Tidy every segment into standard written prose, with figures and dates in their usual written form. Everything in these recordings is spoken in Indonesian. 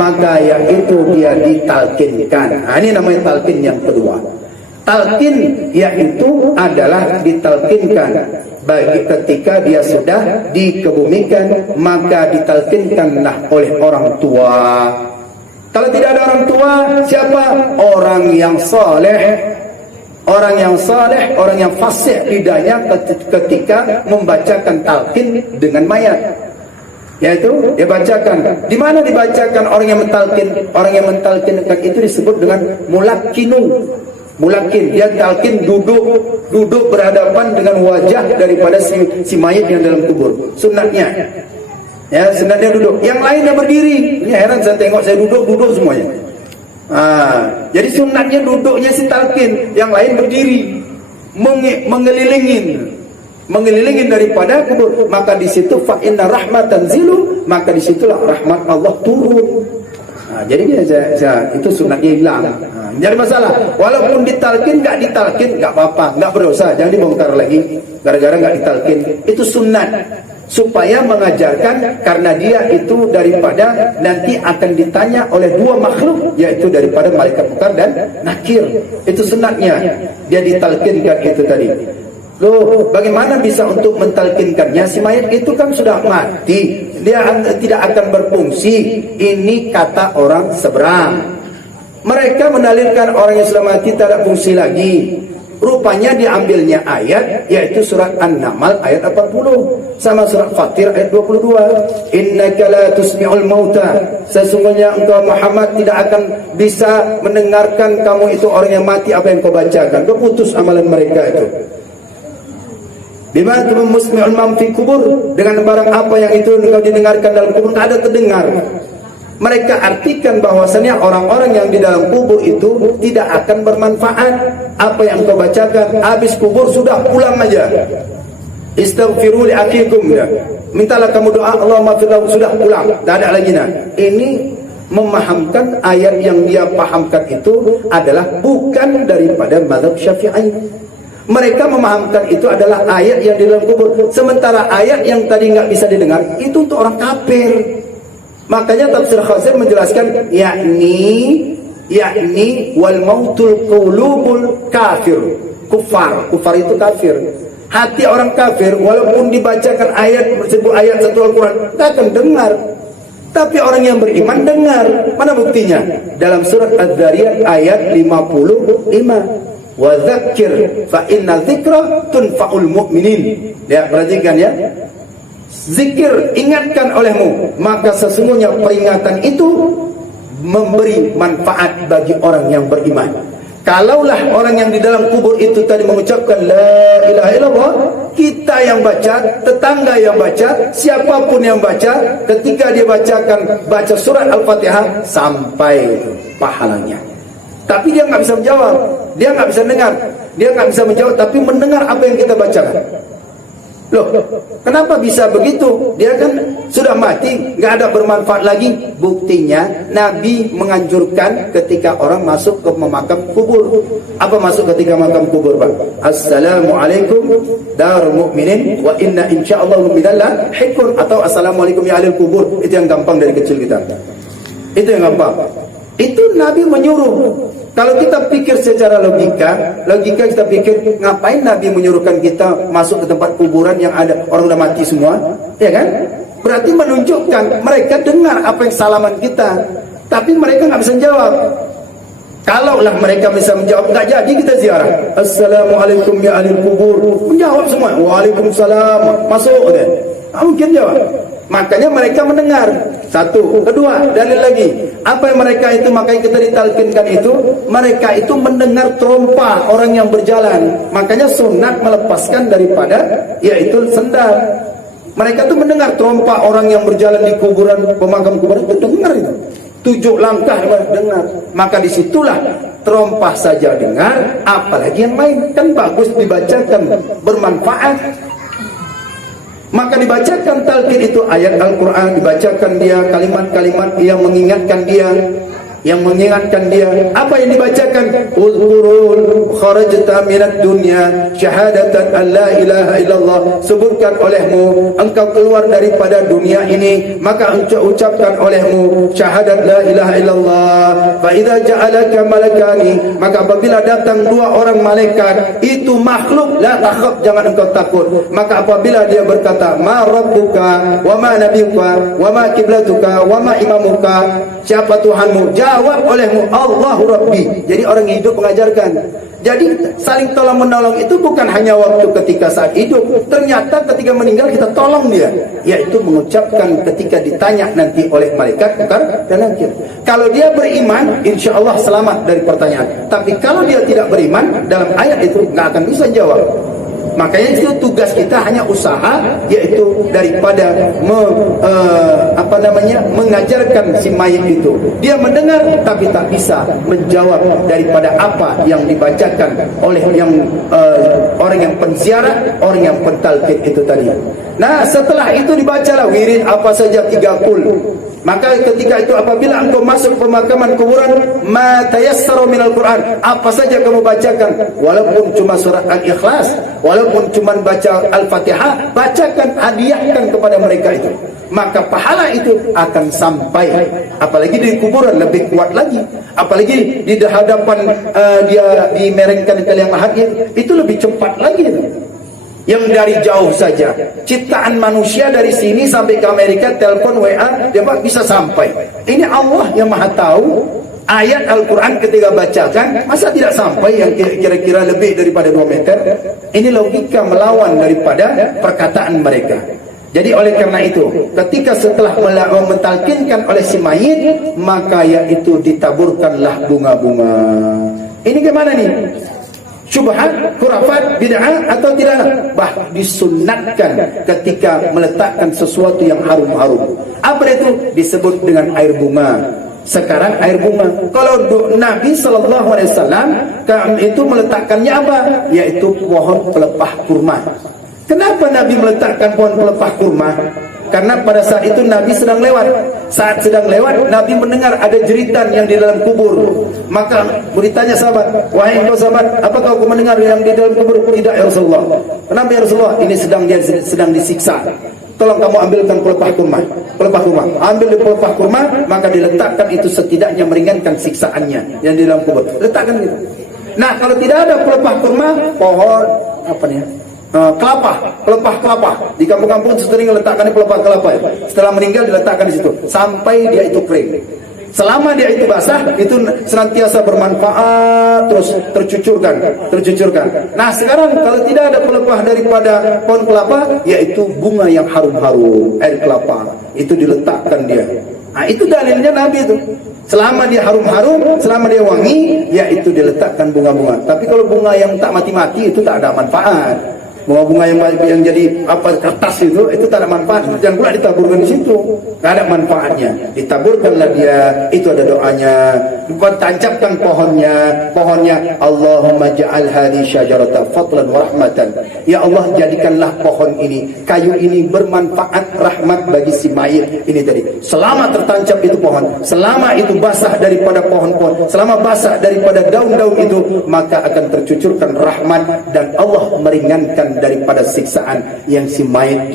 maka yaitu dia ditalkinkan. Nah, ini namanya talkin yang kedua. Talkin yaitu adalah ditalkinkan bagi ketika dia sudah dikebumikan, maka ditalkinkanlah oleh orang tua. Kalau tidak ada orang tua, siapa? Orang yang saleh. Orang yang saleh, orang yang fasih lidahnya ketika membacakan talqin dengan mayat. Yaitu dia bacakan. Di mana dibacakan orang yang mentalqin? Orang yang mentalqinkan itu disebut dengan mulakkinu. Mulakin, dia talqin duduk berhadapan dengan wajah daripada si mayit yang dalam kubur. Sunatnya. Ya, sunatnya duduk. Yang lainnya berdiri. Ini heran saya tengok, saya duduk semuanya. Jadi sunatnya duduknya si talqin, yang lain berdiri mengelilingin daripada kubur. Maka di situ fa inna rahmatan zilu, maka di situlah rahmat Allah turun. Jadi itu sunatnya hilang. Jadi masalah, walaupun ditalkin nggak apa-apa, nggak berdosa, jangan dibongkar lagi gara-gara nggak ditalkin. Itu sunat supaya mengajarkan, karena dia itu daripada nanti akan ditanya oleh dua makhluk, yaitu daripada malaikat munkar dan nakir. Itu sunatnya dia ditalkinkan itu tadi. Loh, bagaimana bisa untuk mentalkinkannya? Si mayat itu kan sudah mati, dia tidak akan berfungsi. Ini kata orang seberang. Mereka mendalilkan orang yang sudah mati tak ada fungsi lagi. Rupanya diambilnya ayat, yaitu surat An-Naml ayat 40 sama surat Fatir ayat 22. Innaka la tusmi'ul mauta, sesungguhnya engkau Muhammad tidak akan bisa mendengarkan kamu itu orang yang mati apa yang kau bacakan. Kau putus amalan mereka itu. Bima musmi'ul man fi kubur, dengan barang apa yang itu engkau didengarkan dalam kubur, tak ada terdengar. Mereka artikan bahwasanya orang-orang yang di dalam kubur itu tidak akan bermanfaat. Apa yang kau bacakan habis kubur sudah pulang aja. Istaghfiru li akikum, ya. Mintalah kamu doa Allahumma firlahu, sudah pulang, tidak ada lagi. Nah, ini memahamkan ayat yang dia pahamkan itu adalah bukan daripada mazhab Syafi'i. Mereka memahamkan itu adalah ayat yang di dalam kubur. Sementara ayat yang tadi nggak bisa didengar itu untuk orang kafir. Makanya tafsir Khazir menjelaskan yakni wal mautul qulubul kafir. Kufar itu kafir. Hati orang kafir walaupun dibacakan ayat sebut ayat satu Al-Qur'an tak akan dengar. Tapi orang yang beriman dengar. Mana buktinya? Dalam surat Az-Zariyat ayat 55. Wa dzakir fa inna dzikra tunfa'ul mu'minin. Ya, perhatikan ya. Zikir, ingatkan olehmu, maka sesungguhnya peringatan itu memberi manfaat bagi orang yang beriman. Kalaulah orang yang di dalam kubur itu tadi mengucapkan la ilaha illallah, kita yang baca, tetangga yang baca, siapapun yang baca, ketika dia baca surat Al-Fatihah sampai pahalanya. Tapi dia nggak bisa menjawab, dia nggak bisa dengar, dia nggak bisa menjawab, tapi mendengar apa yang kita bacakan. Loh, kenapa bisa begitu? Dia kan sudah mati, nggak ada bermanfaat lagi. Buktinya Nabi menganjurkan ketika orang masuk ke memakam kubur. Apa masuk ketika makam kubur, Pak? Assalamualaikum darul mu'minin wa inna insyaallah minallah hikun, atau assalamualaikum ya ahlul kubur. Itu yang gampang dari kecil kita. Itu yang gampang. Itu Nabi menyuruh. Kalau kita pikir secara logika kita pikir, ngapain Nabi menyuruhkan kita masuk ke tempat kuburan yang ada orang udah mati semua, ya kan? Berarti menunjukkan mereka dengar apa yang salaman kita, tapi mereka nggak bisa jawab. Kalaulah mereka bisa menjawab, nggak jadi kita ziarah. Assalamualaikum ya ahli kubur, menjawab semua. Waalaikumsalam, masuk deh. Mungkin jawab. Makanya mereka mendengar. Satu. Kedua, dalil lagi. Apa yang mereka itu, makanya kita ditalkinkan itu, mereka itu mendengar trompa orang yang berjalan. Makanya sunat melepaskan daripada yaitu sendal. Mereka itu mendengar trompa orang yang berjalan di kuburan, pemakam kuburan itu dengar itu. 7 langkah dengar. Maka disitulah trompa saja dengar, apalagi yang lain. Kan bagus dibacakan, bermanfaat. Maka dibacakan talqin itu ayat Al-Quran, dibacakan dia kalimat-kalimat yang mengingatkan dia. yang mengingatkan dia. Apa yang dibacakan? Uzkurul kharajta minad dunya syahadatan an la ilaha illallah. Sebutkan olehmu engkau keluar daripada dunia ini, maka ucapkan olehmu syahadat la ilaha illallah. Fa idza ja'alaka malakani, maka apabila datang dua orang malaikat, itu makhluk, la takhaf, jangan engkau takut. Maka apabila dia berkata ma rabbuka wa ma nabiyuka wa ma kiblatuka wa ma imamuka, siapa Tuhanmu? Jawab olehmu Allahu Rabbi. Jadi orang hidup mengajarkan. Jadi saling tolong menolong itu bukan hanya waktu ketika saat hidup, ternyata ketika meninggal kita tolong dia, yaitu mengucapkan ketika ditanya nanti oleh malaikat mungkar dan nakir. Kalau dia beriman, insya Allah selamat dari pertanyaan. Tapi kalau dia tidak beriman, dalam ayat itu nggak akan bisa jawab. Makanya itu tugas kita hanya usaha, yaitu daripada mengajarkan si mayit itu. Dia mendengar tapi tak bisa menjawab daripada apa yang dibacakan oleh yang orang yang penziarah, orang yang pentalqin itu tadi. Nah, setelah itu dibacalah wirid apa saja 30. Maka ketika itu apabila engkau masuk pemakaman kuburan, ma tayassara minal Quran, apa saja kamu bacakan, walaupun cuma surat Al-Ikhlas, walaupun cuma baca Al-Fatihah, bacakan, hadiahkan kepada mereka itu. Maka pahala itu akan sampai. Apalagi di kuburan lebih kuat lagi. Apalagi di hadapan dia dimerengkan ke liang lahat, itu lebih cepat lagi itu. Yang dari jauh saja, ciptaan manusia dari sini sampai ke Amerika, telepon WA, dia bisa sampai. Ini Allah yang maha tahu. Ayat Al-Quran ketika bacakan, masa tidak sampai yang kira-kira lebih daripada 2 meter? Ini logika melawan daripada perkataan mereka. Jadi oleh karena itu, ketika setelah mentalkinkan oleh si mayit, maka yaitu ditaburkanlah bunga-bunga. Ini gimana nih? Syubhat, khurafat, bid'ah atau tidak? Disunnatkan ketika meletakkan sesuatu yang harum-harum. Apa itu? Disebut dengan air bunga. Sekarang air bunga. Kalau Nabi SAW itu meletakkannya apa? Yaitu pohon pelepah kurma. Kenapa Nabi meletakkan pohon pelepah kurma? Karena pada saat itu Nabi sedang lewat. Saat sedang lewat, Nabi mendengar ada jeritan yang di dalam kubur. Maka beritanya sahabat, wahai engkau sahabat, apakah kau mendengar yang di dalam kubur? Tidak ya Rasulullah. Kenapa ya Rasulullah? Ini sedang disiksa. Tolong kamu ambilkan pelepah kurma. Pelepah kurma. Ambil pelepah kurma, maka diletakkan itu setidaknya meringankan siksaannya yang di dalam kubur. Letakkan gitu. Nah, kalau tidak ada pelepah kurma, pohon apa nih? Pelepah kelapa. Di kampung-kampung sering letakkan pelepah kelapa. Setelah meninggal diletakkan di situ sampai dia itu kering. Selama dia itu basah, itu senantiasa bermanfaat, terus tercucurkan. Nah, sekarang kalau tidak ada pelepah daripada pohon kelapa, yaitu bunga yang harum-harum, air kelapa, itu diletakkan dia. Nah, itu dalilnya Nabi itu. Selama dia harum-harum, selama dia wangi, yaitu diletakkan bunga-bunga. Tapi kalau bunga yang tak mati-mati, itu tak ada manfaat. Bunga-bunga yang jadi kertas itu tak ada manfaat. Jangan pula ditaburkan di situ, tak ada manfaatnya. Ditaburkanlah dia, itu ada doanya. Tancapkan pohonnya. Allahumma ja'al hadhi syajarata fadlan wa rahmatan. Ya Allah, jadikanlah pohon ini, kayu ini bermanfaat, rahmat bagi si mayit ini tadi. Selama tertancap itu pohon, selama itu basah daripada pohon-pohon, selama basah daripada daun-daun itu, maka akan tercucurkan rahmat dan Allah meringankan daripada siksaan yang si mayit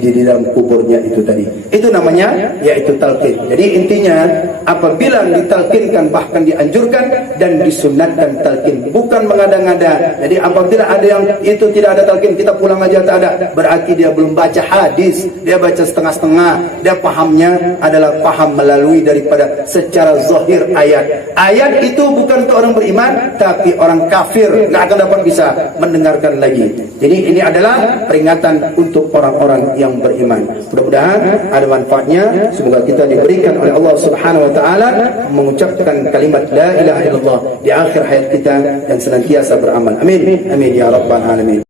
di dalam kuburnya itu tadi. Itu namanya yaitu talqin. Jadi intinya apabila ditalqinkan, bahkan dianjurkan dan disunatkan talqin, bukan mengada-ngada. Jadi apabila ada yang itu tidak ada talqin, kita pulang aja tak ada, berarti dia belum baca hadis, dia baca setengah-setengah. Dia pahamnya adalah paham melalui daripada secara zahir ayat. Ayat itu bukan untuk orang beriman, tapi orang kafir nggak akan dapat bisa mendengarkan lagi. Jadi ini adalah peringatan untuk orang-orang yang beriman. Mudah-mudahan ada manfaatnya. Semoga kita diberikan oleh Allah Subhanahu wa taala mengucapkan kalimat la ilaha illallah di akhir hayat kita dan senantiasa beramal. Amin. Amin ya rabbal alamin.